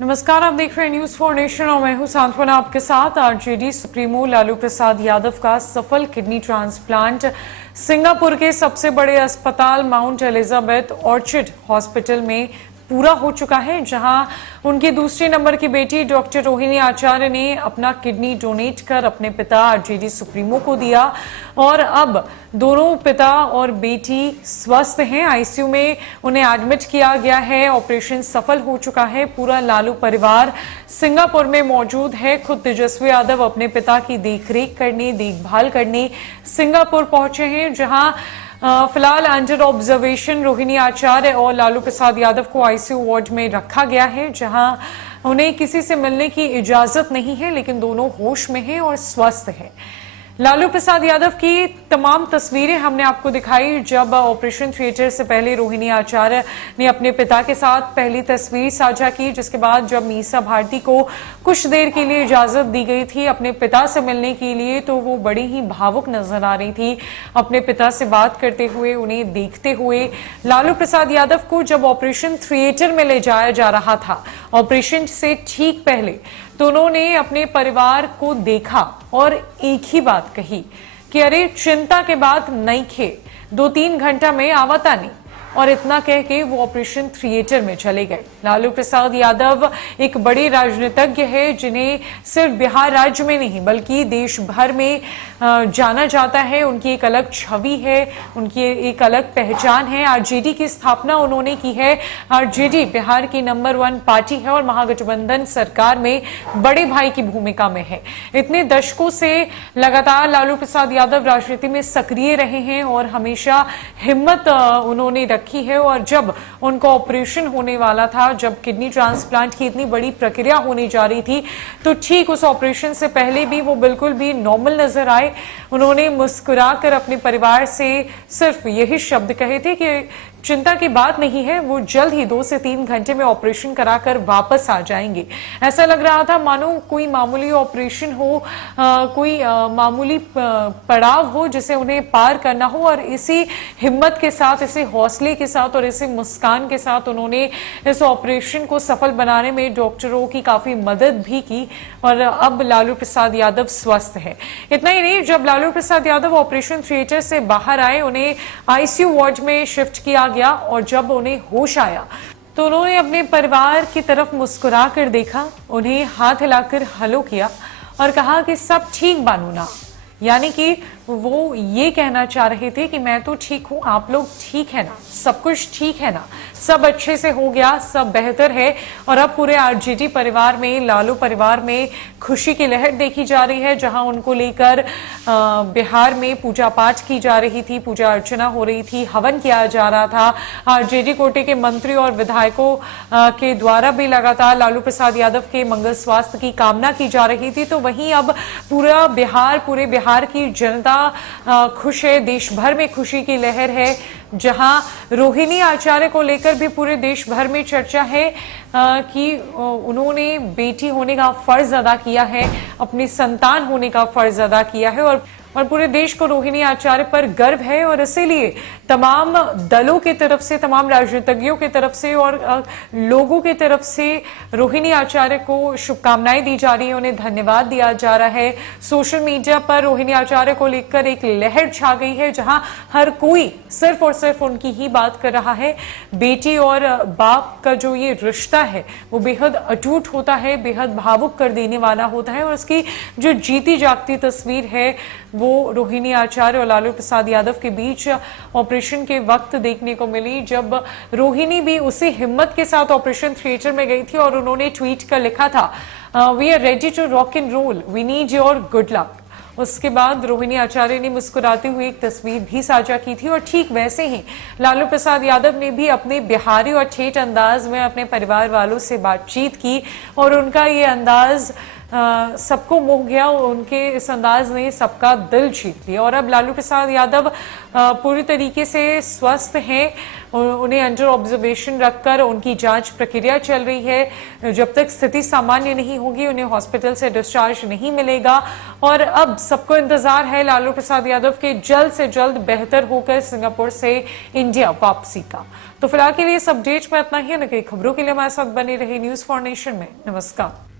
नमस्कार, आप देख रहे हैं न्यूज फॉर नेशन और मैं हूं सांत्वना आपके साथ। आरजेडी सुप्रीमो लालू प्रसाद यादव का सफल किडनी ट्रांसप्लांट सिंगापुर के सबसे बड़े अस्पताल माउंट एलिजाबेथ ऑर्चिड हॉस्पिटल में पूरा हो चुका है, जहां उनकी दूसरे नंबर की बेटी डॉक्टर रोहिणी आचार्य ने अपना किडनी डोनेट कर अपने पिता आरजेडी सुप्रीमो को दिया और अब दोनों पिता और बेटी स्वस्थ हैं। आईसीयू में उन्हें एडमिट किया गया है। ऑपरेशन सफल हो चुका है। पूरा लालू परिवार सिंगापुर में मौजूद है। खुद तेजस्वी यादव अपने पिता की देखरेख करने, देखभाल करने सिंगापुर पहुंचे हैं, जहां फिलहाल अंडर ऑब्जर्वेशन रोहिणी आचार्य और लालू प्रसाद यादव को आईसीयू वार्ड में रखा गया है, जहां उन्हें किसी से मिलने की इजाजत नहीं है, लेकिन दोनों होश में हैं और स्वस्थ हैं। लालू प्रसाद यादव की तमाम तस्वीरें हमने आपको दिखाई। जब ऑपरेशन थिएटर से पहले रोहिणी आचार्य ने अपने पिता के साथ पहली तस्वीर साझा की, जिसके बाद जब मीसा भारती को कुछ देर के लिए इजाजत दी गई थी अपने पिता से मिलने के लिए, तो वो बड़ी ही भावुक नजर आ रही थी अपने पिता से बात करते हुए, उन्हें देखते हुए। लालू प्रसाद यादव को जब ऑपरेशन थिएटर में ले जाया जा रहा था, ऑपरेशन से ठीक पहले, तो उन्होंने अपने परिवार को देखा और एक ही बात कही कि अरे चिंता के बाद नहीं खे, 2-3 घंटा में आवता नहीं, और इतना कह के वो ऑपरेशन थिएटर में चले गए। लालू प्रसाद यादव एक बड़े राजनीतिज्ञ है, जिन्हें सिर्फ बिहार राज्य में नहीं बल्कि देश भर में जाना जाता है। उनकी एक अलग छवि है, उनकी एक अलग पहचान है। आरजेडी की स्थापना उन्होंने की है। आरजेडी बिहार की नंबर 1 पार्टी है और महागठबंधन सरकार में बड़े भाई की भूमिका में है। इतने दशकों से लगातार लालू प्रसाद यादव राजनीति में सक्रिय रहे हैं और हमेशा हिम्मत उन्होंने रखी है। और जब उनका ऑपरेशन होने वाला था, जब किडनी ट्रांसप्लांट की इतनी बड़ी प्रक्रिया होने जा रही थी, तो ठीक उस ऑपरेशन से पहले भी वो बिल्कुल भी नॉर्मल नजर आए। उन्होंने मुस्कुराकर अपने परिवार से सिर्फ यही शब्द कहे थे कि चिंता की बात नहीं है, वो जल्द ही 2 से 3 घंटे में ऑपरेशन कराकर वापस आ जाएंगे। ऐसा लग रहा था मानो कोई मामूली ऑपरेशन हो, कोई मामूली पड़ाव हो जिसे उन्हें पार करना हो, और इसी हिम्मत के साथ, इसी हौसले के साथ और इसी मुस्कान के साथ उन्होंने इस ऑपरेशन को सफल बनाने में डॉक्टरों की काफी मदद भी की। और अब लालू प्रसाद यादव स्वस्थ है। इतना ही नहीं, जब लालू प्रसाद यादव ऑपरेशन थिएटर से बाहर आए, उन्हें आईसीयू वार्ड में शिफ्ट किया गया और जब उन्हें होश आया तो उन्होंने अपने परिवार की तरफ मुस्कुरा कर देखा, उन्हें हाथ हिलाकर हेलो किया और कहा कि सब ठीक बानू ना। यानी कि वो ये कहना चाह रहे थे कि मैं तो ठीक हूं, आप लोग ठीक है ना, सब कुछ ठीक है ना, सब अच्छे से हो गया, सब बेहतर है। और अब पूरे आरजेडी परिवार में, लालू परिवार में खुशी की लहर देखी जा रही है, जहां उनको लेकर बिहार में पूजा पाठ की जा रही थी, पूजा अर्चना हो रही थी, हवन किया जा रहा था। आरजेडी कोटे के मंत्री और विधायकों के द्वारा भी लगातार लालू प्रसाद यादव के मंगल स्वास्थ्य की कामना की जा रही थी। तो वहीं अब पूरे बिहार की जनता खुश है, देश भर में खुशी की लहर है। जहां रोहिणी आचार्य को लेकर भी पूरे देश भर में चर्चा है कि उन्होंने बेटी होने का फर्ज अदा किया है, अपनी संतान होने का फर्ज अदा किया है, और पूरे देश को रोहिणी आचार्य पर गर्व है। और इसीलिए तमाम दलों की तरफ से, तमाम राजनीतिज्ञों की तरफ से और लोगों की तरफ से रोहिणी आचार्य को शुभकामनाएं दी जा रही है, उन्हें धन्यवाद दिया जा रहा है। सोशल मीडिया पर रोहिणी आचार्य को लेकर एक लहर छा गई है, जहां हर कोई सिर्फ और सिर्फ उनकी ही बात कर रहा है। बेटी और बाप का जो ये रिश्ता है वो बेहद अटूट होता है, बेहद भावुक कर देने वाला होता है। और उसकी जो जीती जागती तस्वीर है वो रोहिणी आचार्य और लालू प्रसाद यादव के बीच ऑपरेशन के वक्त देखने को मिली, जब रोहिणी भी उसी हिम्मत के साथ ऑपरेशन थिएटर में गई थी और उन्होंने ट्वीट कर लिखा था, we are ready to rock and roll, we need your good luck. उसके बाद रोहिणी आचार्य ने मुस्कुराते हुए एक तस्वीर भी साझा की थी। और ठीक वैसे ही लालू प्रसाद यादव ने भी अपने बिहारी और ठेठ अंदाज में अपने परिवार वालों से बातचीत की, और उनका ये अंदाज सबको मोह गया। उनके इस अंदाज ने सबका दिल जीत लिया और अब लालू प्रसाद यादव पूरी तरीके से स्वस्थ हैं। उन्हें अंडर ऑब्जर्वेशन रखकर उनकी जांच प्रक्रिया चल रही है। जब तक स्थिति सामान्य नहीं होगी उन्हें हॉस्पिटल से डिस्चार्ज नहीं मिलेगा और अब सबको इंतजार है लालू प्रसाद यादव के जल्द से जल्द बेहतर होकर सिंगापुर से इंडिया वापसी का। तो फिलहाल के लिए इस अपडेट में इतना ही। नई खबरों के लिए हमारे साथ बने रहे न्यूज फॉर नेशन में। नमस्कार।